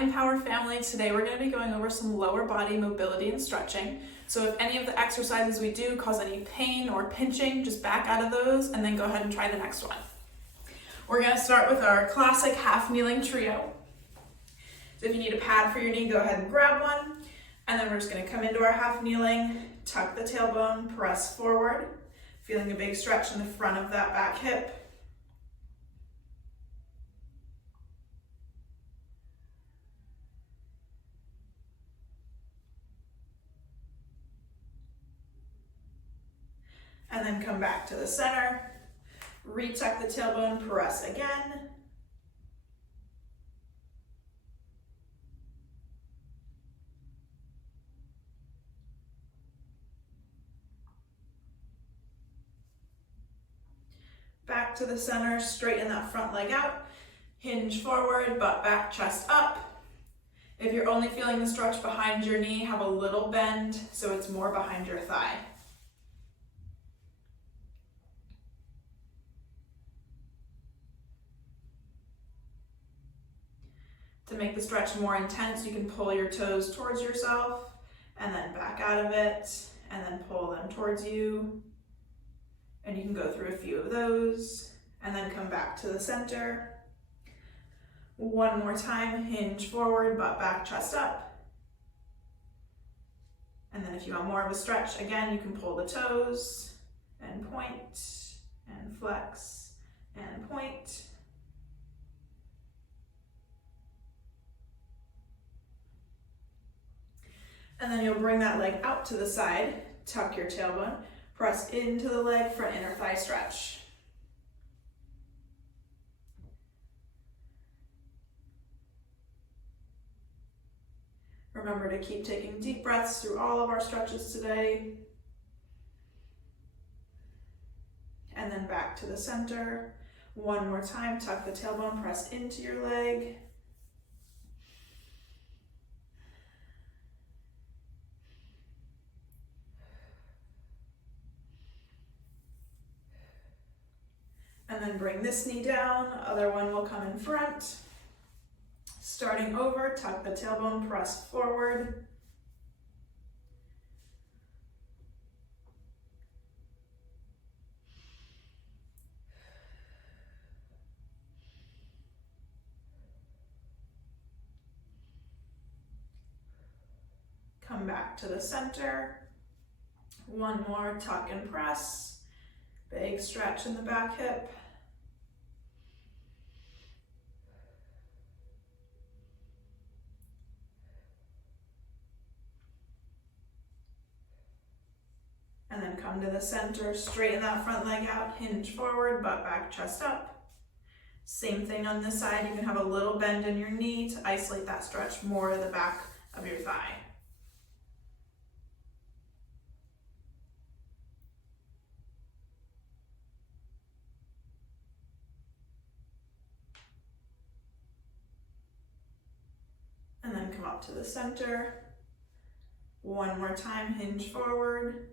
Empower family. Today we're going to be going over some lower body mobility and stretching. So if any of the exercises we do cause any pain or pinching, just back out of those and then go ahead and try the next one. We're going to start with our classic half kneeling trio. So if you need a pad for your knee, go ahead and grab one. And then we're just going to come into our half kneeling, tuck the tailbone, press forward, feeling a big stretch in the front of that back hip. And then come back to the center, retuck the tailbone, press again. Back to the center, straighten that front leg out, hinge forward, butt back, chest up. If you're only feeling the stretch behind your knee, have a little bend so it's more behind your thigh. To make the stretch more intense, you can pull your toes towards yourself and then back out of it and then pull them towards you. And you can go through a few of those and then come back to the center. One more time, hinge forward, butt back, chest up. And then if you want more of a stretch, again, you can pull the toes and point and flex and point. And then you'll bring that leg out to the side, tuck your tailbone, press into the leg for an inner thigh stretch. Remember to keep taking deep breaths through all of our stretches today. And then back to the center. One more time, tuck the tailbone, press into your leg. And then bring this knee down, other one will come in front. Starting over, tuck the tailbone, press forward. Come back to the center. One more, tuck and press. Big stretch in the back hip. And then come to the center, straighten that front leg out, hinge forward, butt back, chest up. Same thing on this side, you can have a little bend in your knee to isolate that stretch more to the back of your thigh. And then come up to the center. One more time, hinge forward.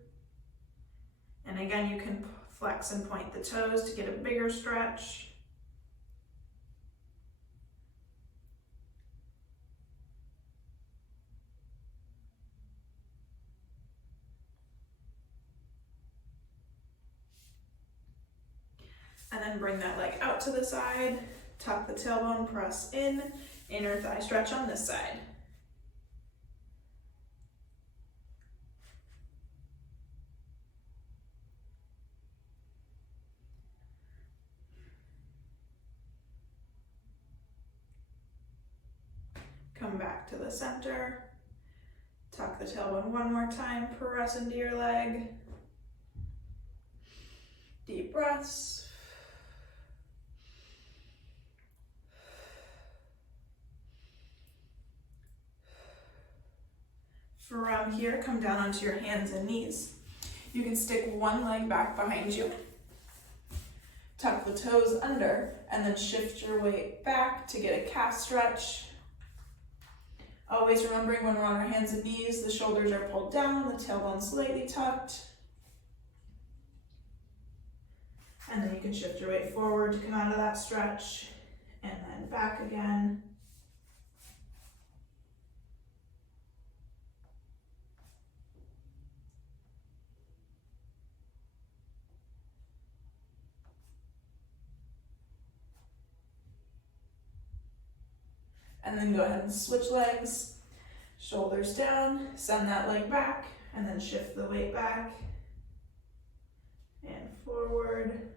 And again, you can flex and point the toes to get a bigger stretch. And then bring that leg out to the side, tuck the tailbone, press in, inner thigh stretch on this side. Come back to the center, tuck the tailbone one more time, press into your leg. Deep breaths. From here, come down onto your hands and knees. You can stick one leg back behind you. Tuck the toes under and then shift your weight back to get a calf stretch. Always remembering when we're on our hands and knees, the shoulders are pulled down, the tailbone slightly tucked. And then you can shift your weight forward to come out of that stretch and then back again. And then go ahead and switch legs, shoulders down, send that leg back, and then shift the weight back and forward.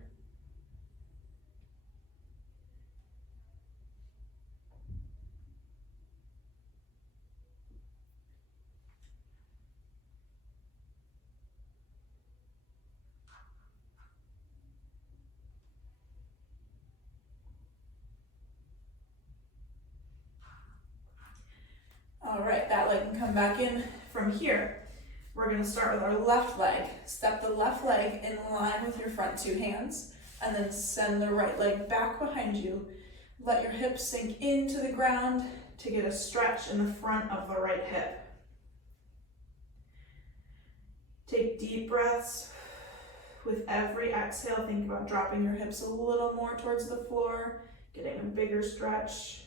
All right, that leg can come back in from here. We're gonna start with our left leg. Step the left leg in line with your front two hands, and then send the right leg back behind you. Let your hips sink into the ground to get a stretch in the front of the right hip. Take deep breaths. With every exhale, think about dropping your hips a little more towards the floor, getting a bigger stretch.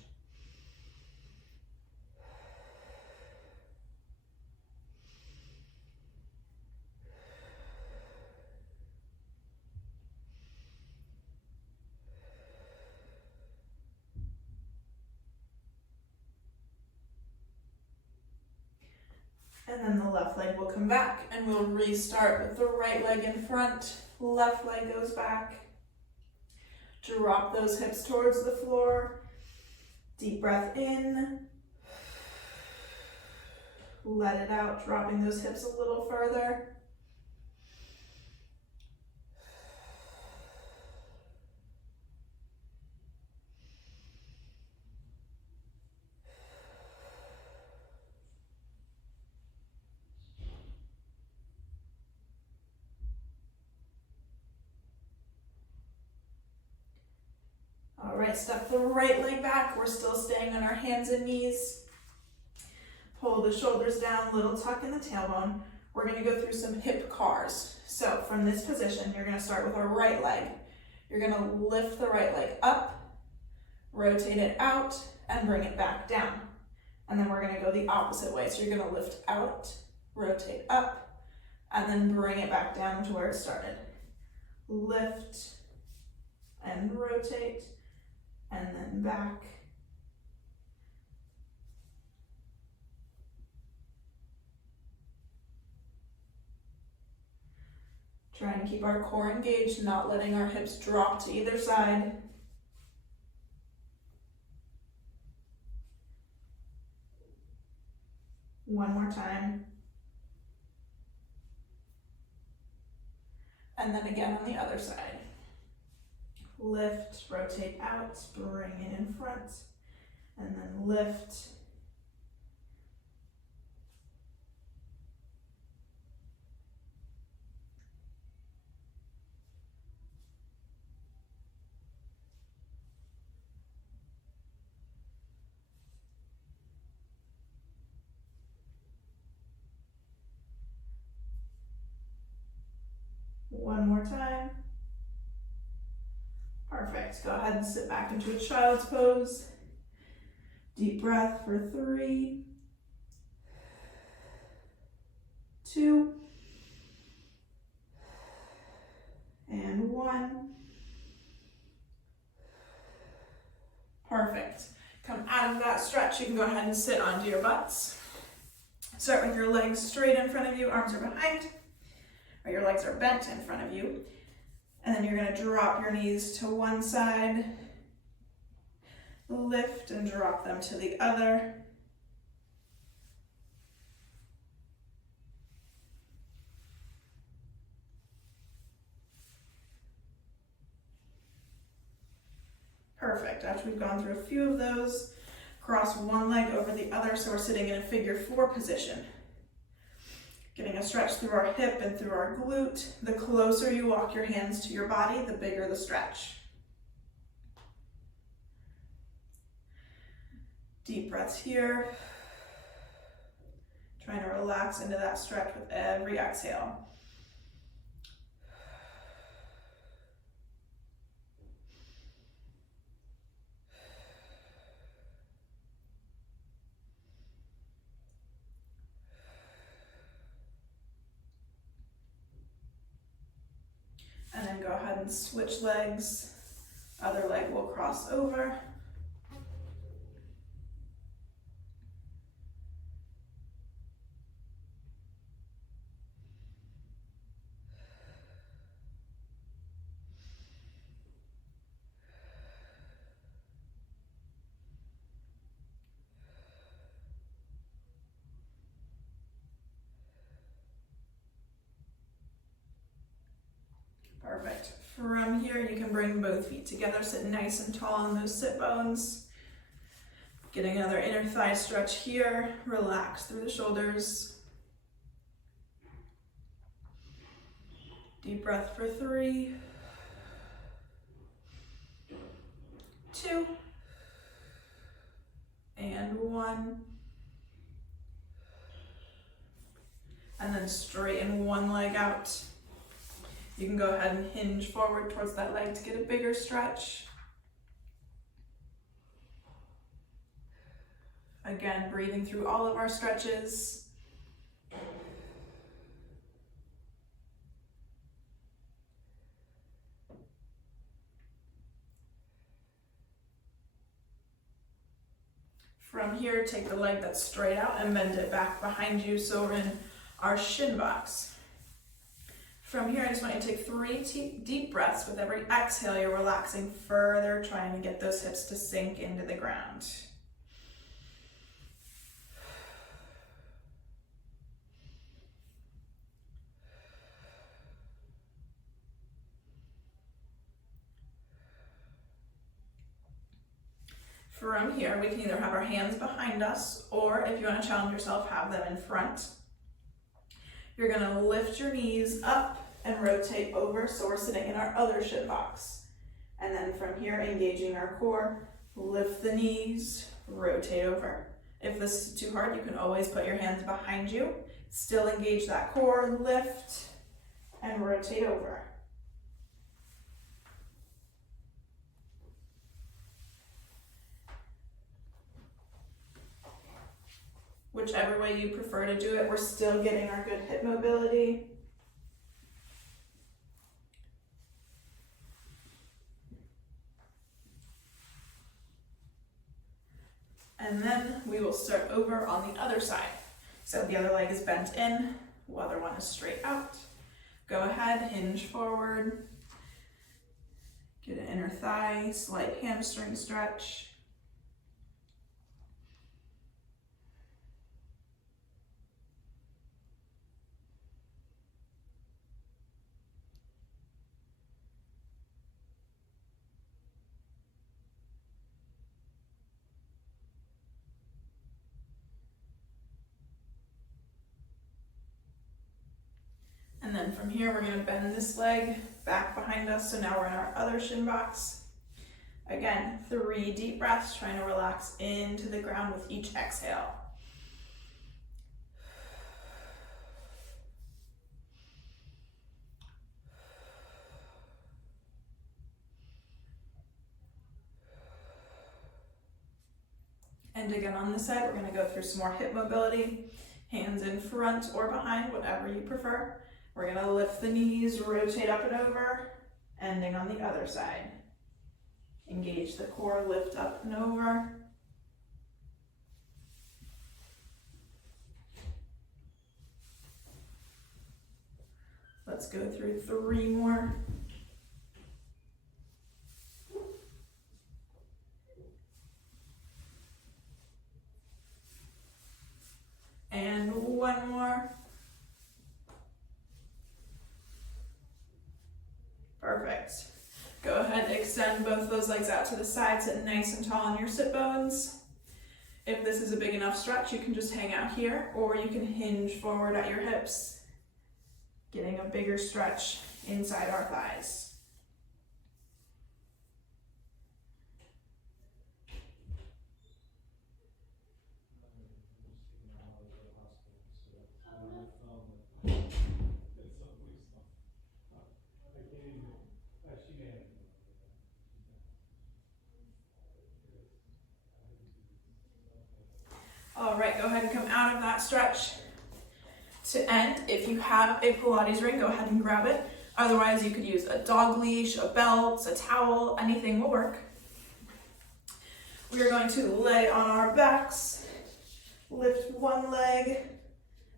And then the left leg will come back and we'll restart with the right leg in front. Left leg goes back. Drop those hips towards the floor. Deep breath in. Let it out, dropping those hips a little further. All right, step the right leg back. We're still staying on our hands and knees. Pull the shoulders down, little tuck in the tailbone. We're gonna go through some hip cars. So from this position, you're gonna start with our right leg. You're gonna lift the right leg up, rotate it out, and bring it back down. And then we're gonna go the opposite way. So you're gonna lift out, rotate up, and then bring it back down to where it started. Lift and rotate, and then back. Trying to keep our core engaged, not letting our hips drop to either side. One more time. And then again on the other side. Lift, rotate out, bring it in front, and then lift. One more time. Perfect. Go ahead and sit back into a child's pose. Deep breath for 3, 2, and 1. Perfect. Come out of that stretch. You can go ahead and sit onto your butts. Start with your legs straight in front of you, arms are behind, or your legs are bent in front of you. And then you're going to drop your knees to one side, lift and drop them to the other. Perfect. After we've gone through a few of those, cross one leg over the other, so we're sitting in a figure 4 position. Getting a stretch through our hip and through our glute. The closer you walk your hands to your body, the bigger the stretch. Deep breaths here. Trying to relax into that stretch with every exhale. And then go ahead and switch legs. Other leg will cross over. Perfect. From here, you can bring both feet together, sit nice and tall on those sit bones. Getting another inner thigh stretch here. Relax through the shoulders. Deep breath for 3, 2, and 1. And then straighten one leg out. You can go ahead and hinge forward towards that leg to get a bigger stretch. Again, breathing through all of our stretches. From here, take the leg that's straight out and bend it back behind you so we're in our shin box. From here, I just want you to take 3 deep breaths. With every exhale, you're relaxing further, trying to get those hips to sink into the ground. From here, we can either have our hands behind us, or if you want to challenge yourself, have them in front. You're going to lift your knees up and rotate over, so we're sitting in our other shin box. And then from here, engaging our core, lift the knees, rotate over. If this is too hard, you can always put your hands behind you. Still engage that core, lift, and rotate over. Whichever way you prefer to do it, we're still getting our good hip mobility. And then we will start over on the other side. So the other leg is bent in, the other one is straight out. Go ahead, hinge forward. Get an inner thigh, slight hamstring stretch. And then from here, we're going to bend this leg back behind us. So now we're in our other shin box. Again, 3 deep breaths, trying to relax into the ground with each exhale. And again, on this side, we're going to go through some more hip mobility. Hands in front or behind, whatever you prefer. We're going to lift the knees, rotate up and over, ending on the other side. Engage the core, lift up and over. Let's go through 3 more. And 1 more. Perfect. Go ahead, extend both those legs out to the side, sit nice and tall on your sit bones. If this is a big enough stretch, you can just hang out here, or you can hinge forward at your hips, getting a bigger stretch inside our thighs. All right, go ahead and come out of that stretch. To end, if you have a Pilates ring, go ahead and grab it. Otherwise, you could use a dog leash, a belt, a towel, anything will work. We are going to lay on our backs, lift one leg.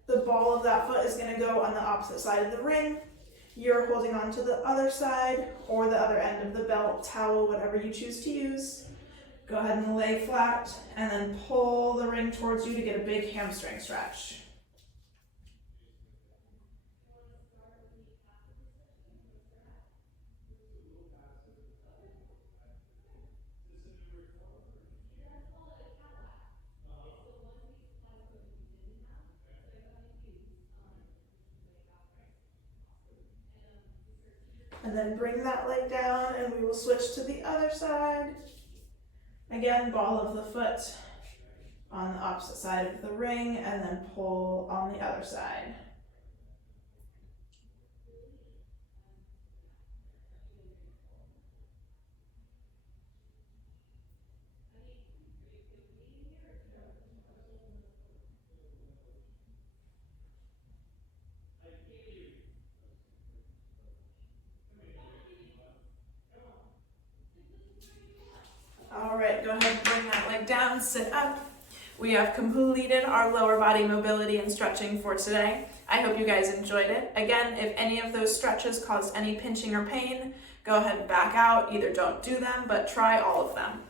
The ball of that foot is going to go on the opposite side of the ring. You're holding on to the other side or the other end of the belt, towel, whatever you choose to use. Go ahead and lay flat and then pull the ring towards you to get a big hamstring stretch. And then bring that leg down and we will switch to the other side. Again, ball of the foot on the opposite side of the ring and then pull on the other side. All right, go ahead and bring that leg down, sit up. We have completed our lower body mobility and stretching for today. I hope you guys enjoyed it. Again, if any of those stretches caused any pinching or pain, go ahead and back out. Either don't do them, but try all of them.